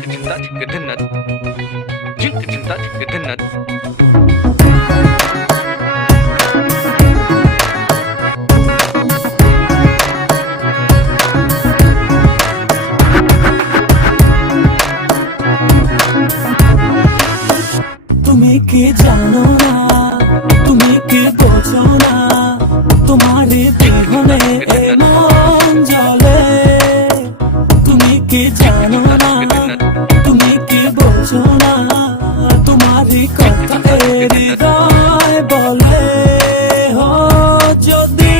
cinta kedenat cinta kedenat তুমি কি জানো না, তুমি কি বোঝো না, তোমার বিহনে এ মন জ্বলে। তুমি কি জানো না, তুমি কি বোঝো না, তোমার কথা এ হৃদয় বলে। হো যদি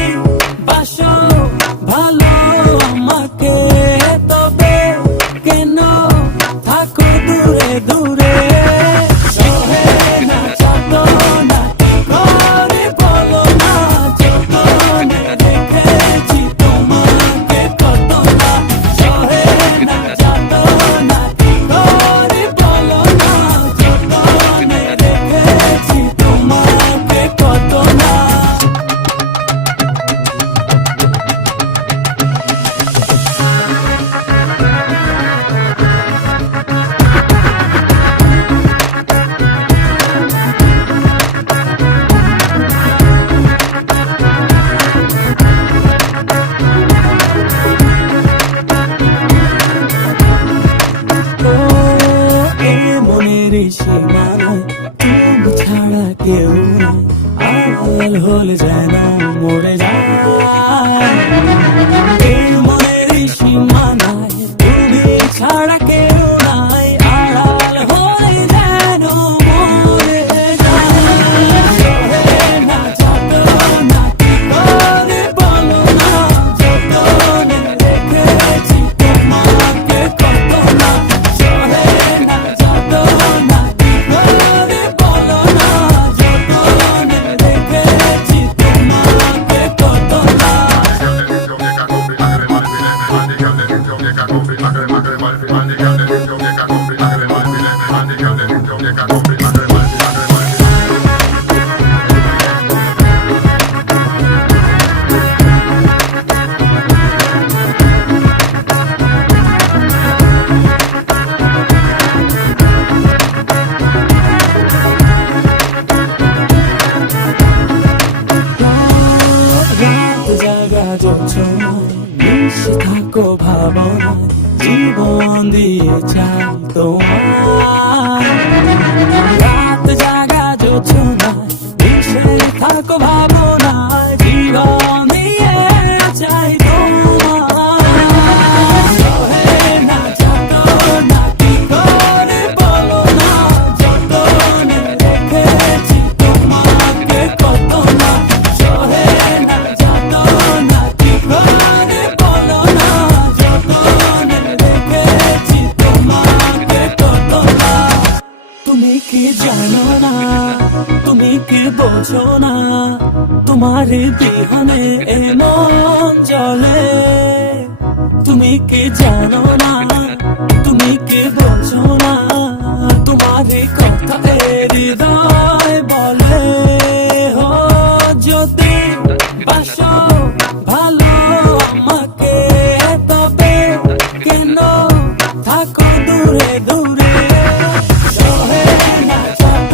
বাসো ভালো আমাকে, তবে কেন থাকো দূরে দূরে। তুমি ছাড়া কেউ আড়াল হলে যেন মরে যায়। এই মনের সীমানায় তুমি ছাড়া কেউ নাই, আড়াল হলে যেন মরে যায়। না যত না কি করে বলো না, যতনে রেখেছি তোমাকে কত না। সহে না যত না কি করে বলো না, যতনে রেখেছি তোমাকে কত না। মিশে থাকো ভাবনা, জীবন দিয়ে চাই তোমার। রাত জাগা জোছনায় মিশে থাকো ভাবনা, জীবন দিয়ে চাই তোমার। সহে না যত না কি করে বলো না, যতনে রেখেছি তোমাকে কত না। সহে না যত না কি করে বলো না, যতনে রেখেছি তোমাকে কত না। তুমি কি জানো না, তুমি কি বোঝো না, তোমার বিহনে এ মন জ্বলে। তুমি কি জানো না, তুমি কি বোঝো না, তোমার কথা এ হৃদয় বলে। হো যদি বাসো ভালো আমাকে, তবে কেন থাকো দূরে দূরে। সহে না যত